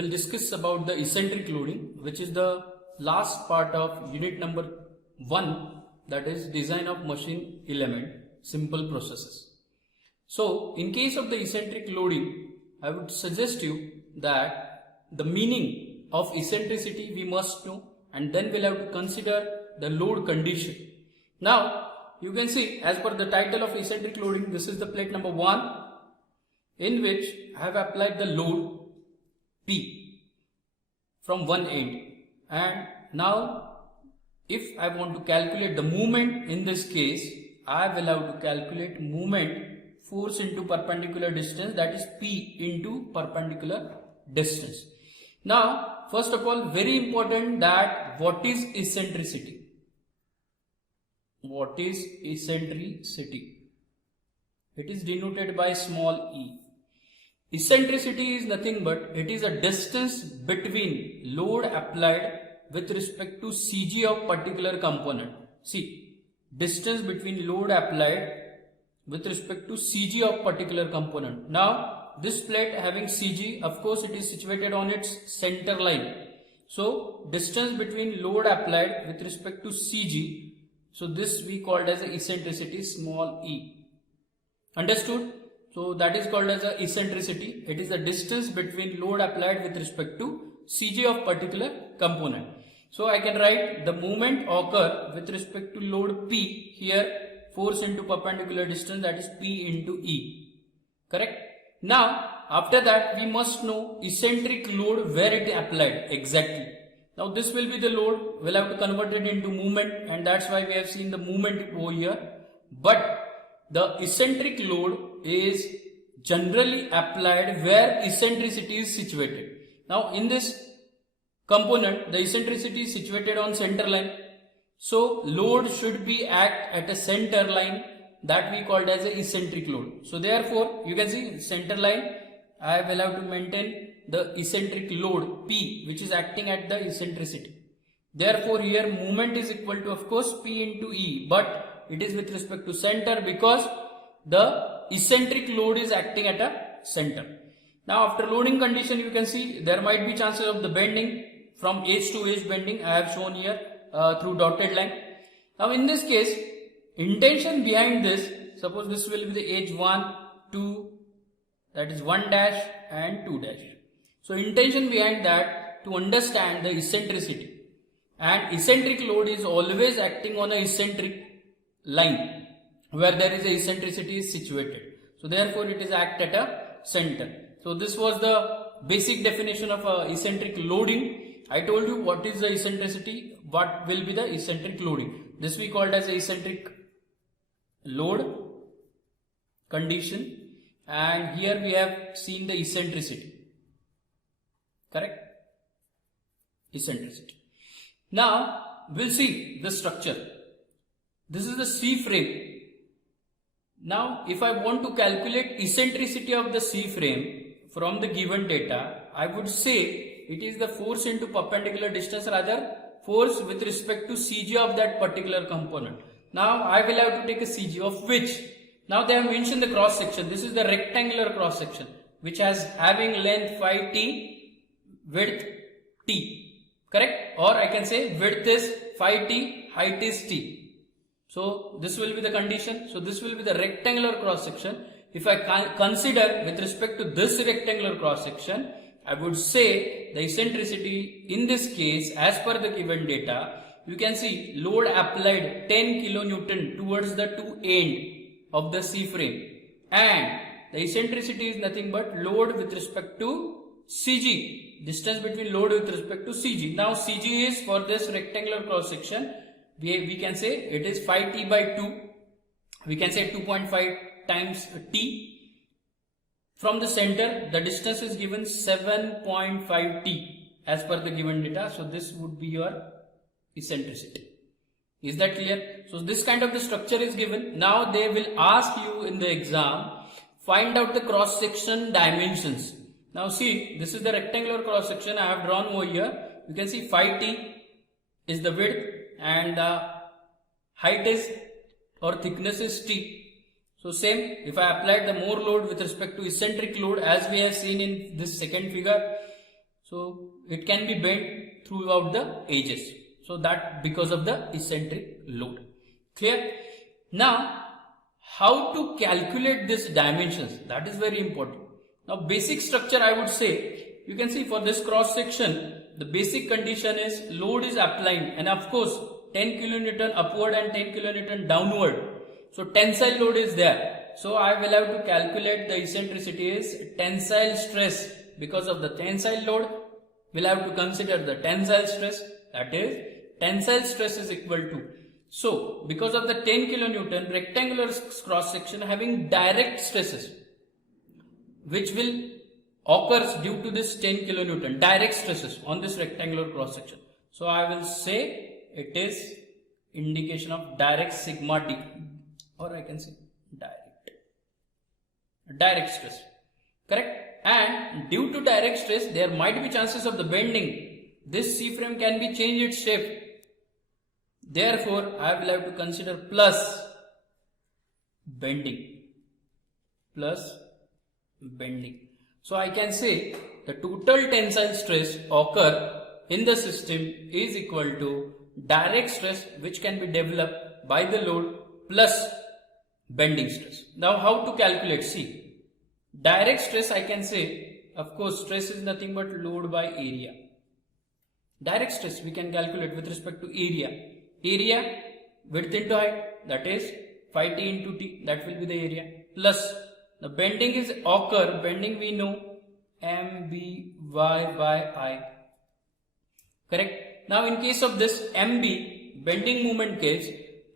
will discuss about the eccentric loading, which is the last part of unit number 1, that is design of machine element, simple processes. So in case of the eccentric loading, I would suggest you that the meaning of eccentricity we must know, and then we'll have to consider the load condition. Now you can see, as per the title of eccentric loading, this is the plate number 1 in which I have applied the load P from one end, and now if I want to calculate the movement, in this case I will have to calculate movement force into perpendicular distance, that is P into perpendicular distance. Now first of all, very important, that what is eccentricity? What is eccentricity? It is denoted by small e. Eccentricity is nothing but it is a distance between load applied with respect to CG of particular component. See, distance between load applied with respect to CG of particular component. Now this plate having CG, of course it is situated on its center line. So distance between load applied with respect to CG, so this we called as a eccentricity, small e. Understood? So that is called as a eccentricity. It is the distance between load applied with respect to CG of particular component. So I can write the movement occur with respect to load P, here force into perpendicular distance, that is P into E. Correct? Now after that we must know eccentric load, where it applied exactly. Now this will be the load, we'll have to convert it into movement, and that's why we have seen the movement over here. But the eccentric load is generally applied where eccentricity is situated. Now in this component, the eccentricity is situated on center line. So load should be act at a center line, that we called as a eccentric load. So therefore you can see center line, I will have to maintain the eccentric load P, which is acting at the eccentricity. Therefore here movement is equal to, of course, P into E, but it is with respect to center because the eccentric load is acting at a center. Now after loading condition, you can see there might be chances of the bending, from edge to edge bending I have shown here through dotted line. Now in this case, intention behind this, suppose this will be the edge 1, 2, that is 1 dash and 2 dash. So intention behind that, to understand the eccentricity, and eccentric load is always acting on a eccentric line where there is a eccentricity is situated. So therefore it is act at a center. So this was the basic definition of eccentric loading. I told you what is the eccentricity, what will be the eccentric loading. This we called as a eccentric load condition, and here we have seen the eccentricity. Correct? Eccentricity. Now we'll see the structure. This is the C frame. Now if I want to calculate eccentricity of the C frame from the given data, I would say it is the force into perpendicular distance, rather force with respect to CG of that particular component. Now I will have to take a CG of which, now they have mentioned the cross section. This is the rectangular cross section which has having length phi t, width t, correct? Or I can say width is phi t, height is t. So this will be the condition. So this will be the rectangular cross section. If I consider with respect to this rectangular cross section, I would say the eccentricity in this case, as per the given data, you can see load applied 10 kilonewton towards the two end of the C frame, and the eccentricity is nothing but load with respect to CG, distance between load with respect to CG. Now CG is, for this rectangular cross section, we can say it is phi t by 2, we can say 2.5 times t. From the center, the distance is given 7.5 t as per the given data. So this would be your eccentricity. Is that clear? So this kind of the structure is given. Now they will ask you in the exam, find out the cross section dimensions. Now see, this is the rectangular cross section I have drawn over here. You can see phi t is the width and the height is, or thickness is t. So same, if I applied the more load with respect to eccentric load, as we have seen in this second figure, So it can be bent throughout the edges. So that because of the eccentric load. Clear? Now, how to calculate these dimensions? That is very important. Now, basic structure I would say, you can see for this cross section, the basic condition is load is applying, and of course 10 kilonewton upward and 10 kilonewton downward. So tensile load is there. So I will have to calculate the eccentricity is tensile stress. Because of the tensile load, we'll have to consider the tensile stress. That is, tensile stress is equal to. So because of the 10 kilonewton rectangular cross section having direct stresses, which will occurs due to this 10 kilonewton direct stresses on this rectangular cross section. So I will say it is indication of direct sigma d, or I can say direct stress. Correct? And due to direct stress, there might be chances of the bending. This C frame can be changed its shape. Therefore, I will have to consider plus bending. So I can say the total tensile stress occur in the system is equal to direct stress which can be developed by the load plus bending stress. Now how to calculate? See, direct stress I can say, of course stress is nothing but load by area. Direct stress we can calculate with respect to area. Area width into height, that is phi t into t, that will be the area, plus the bending is occur, bending we know mby by I. Correct? Now in case of this mb, bending moment case,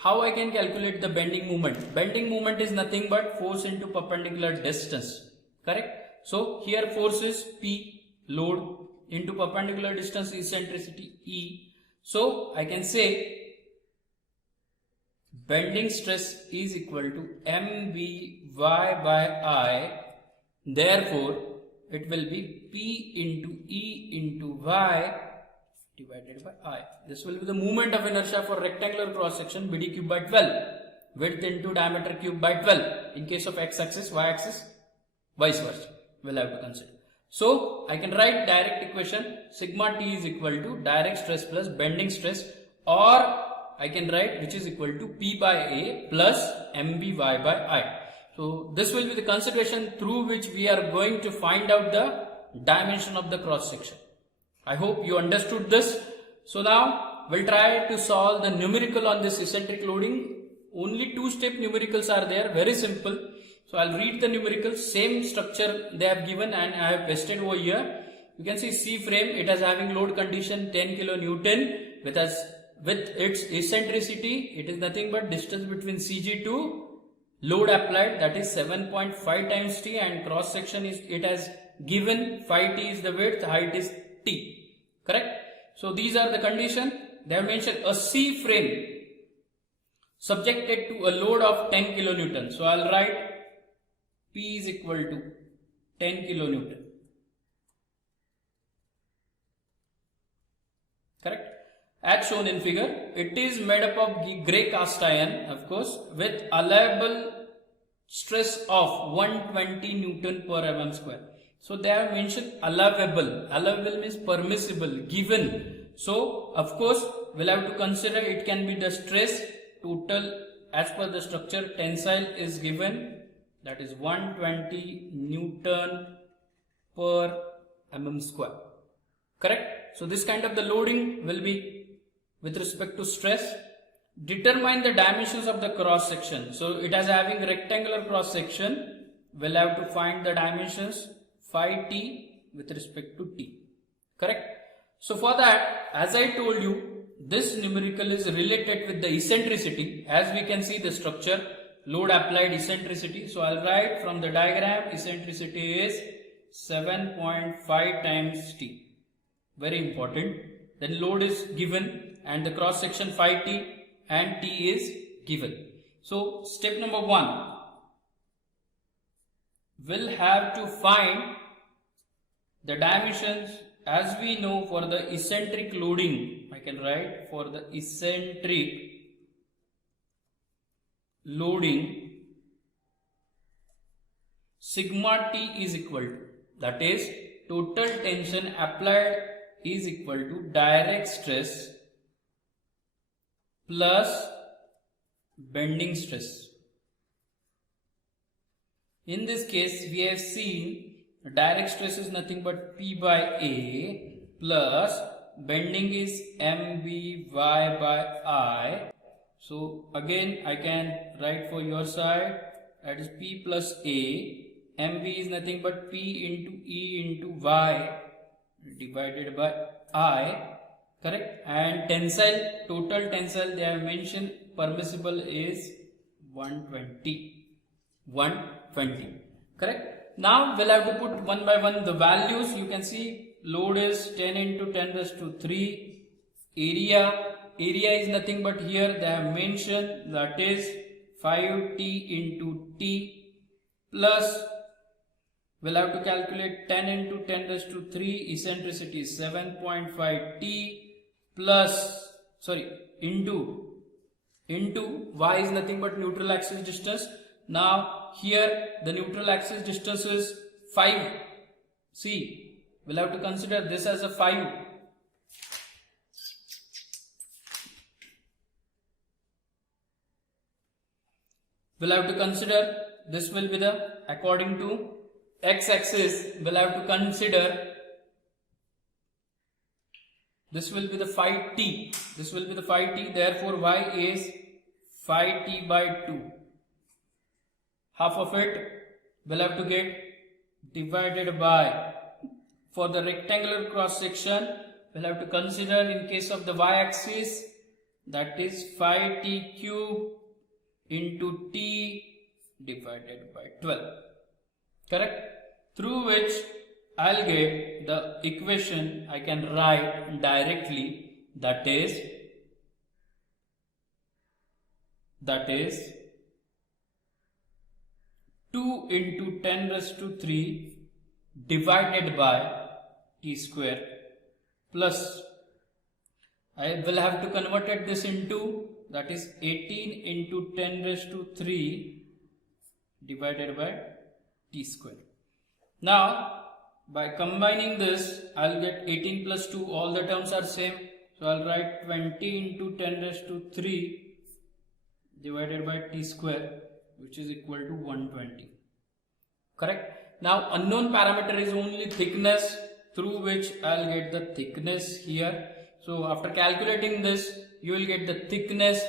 how I can calculate the bending moment? Bending moment is nothing but force into perpendicular distance. Correct? So here force is P, load, into perpendicular distance eccentricity E. So I can say bending stress is equal to mby by I. Therefore, it will be P into E into Y divided by I. This will be the moment of inertia for rectangular cross section BD cube by 12. Width into diameter cube by 12. In case of x axis, y axis, vice versa. We'll have to consider. So I can write direct equation sigma t is equal to direct stress plus bending stress, or I can write which is equal to P by A plus mby by I. So this will be the consideration through which we are going to find out the dimension of the cross section. I hope you understood this. So now we'll try to solve the numerical on this eccentric loading. Only 2-step numericals are there, very simple. So I'll read the numericals, same structure they have given and I have pasted over here. You can see C frame, it is having load condition 10 kilonewton with its eccentricity, it is nothing but distance between CG to load applied, that is 7.5 times T, and cross section is, it has given phi T is the width, height is T. Correct? So these are the condition. They have mentioned a C frame subjected to a load of 10 kilonewton. So I'll write P is equal to 10 kilonewton. Correct? As shown in figure, it is made up of grey cast iron, of course, with allowable stress of 120 Newton per mm square. So they have mentioned allowable. Allowable means permissible, given. So of course we'll have to consider it can be the stress total as per the structure. Tensile is given, that is 120 Newton per mm square. Correct? So this kind of the loading will be with respect to stress. Determine the dimensions of the cross section. So it is having rectangular cross section. We'll have to find the dimensions phi t with respect to t. Correct? So for that, as I told you, this numerical is related with the eccentricity. As we can see the structure, load applied eccentricity. So I'll write from the diagram, eccentricity is 7.5 times t. Very important. Then load is given and the cross section phi t and t is given. So step number 1, we'll have to find the dimensions. As we know, for the eccentric loading, I can write for the eccentric loading, sigma t is equal to, that is total tension applied is equal to direct stress plus bending stress. In this case, we have seen direct stress is nothing but P by A plus bending is MBY by I. So again I can write for your side, that is P plus A. MB is nothing but P into E into Y divided by I, correct? And tensile, total tensile they have mentioned permissible is 120, correct? Now we'll have to put one by one the values. You can see load is 10 into 10 raised to 3. Area is nothing but here they have mentioned, that is 5T into T, plus we'll have to calculate 10 into 10 raised to 3, eccentricity is 7.5 T, plus into Y is nothing but neutral axis distance. Now here the neutral axis distance is 5. See, we'll have to consider this as a 5. We'll have to consider this will be the, according to x-axis, we'll have to consider this will be the 5t. This will be the 5t. Therefore, y is 5t by 2. Half of it we'll have to get divided by, for the rectangular cross section, we'll have to consider in case of the y-axis, that is 5t cube into t divided by 12, correct? Through which I'll get the equation I can write directly, that is 2 into 10 raised to 3 divided by t square, plus I will have to convert this into, that is 18 into 10 raised to 3 divided by t square. Now by combining this, I'll get 18 plus 2, all the terms are same, so I'll write 20 into 10 raised to 3 divided by t square, which is equal to 120, correct? Now unknown parameter is only thickness, through which I'll get the thickness here. So after calculating this, you will get the thickness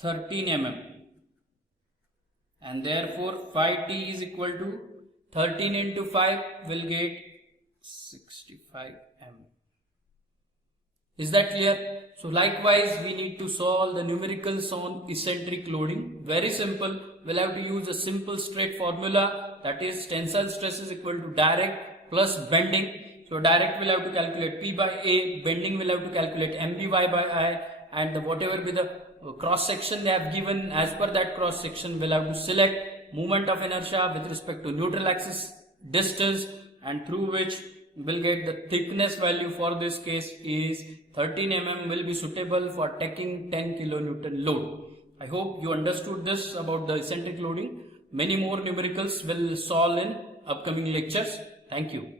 13 mm, and therefore 5t is equal to 13 into 5 will get 65 mm. Is that clear? So likewise we need to solve the numericals on eccentric loading. Very simple. We'll have to use a simple straight formula, that is tensile stress is equal to direct plus bending. So direct will have to calculate P by A, bending will have to calculate MBY by I, and whatever be the cross section they have given, as per that cross section we'll have to select moment of inertia with respect to neutral axis distance, and through which we'll get the thickness value for this case is 13 mm will be suitable for taking 10 kilonewton load. I hope you understood this about the eccentric loading. Many more numericals will solve in upcoming lectures. Thank you.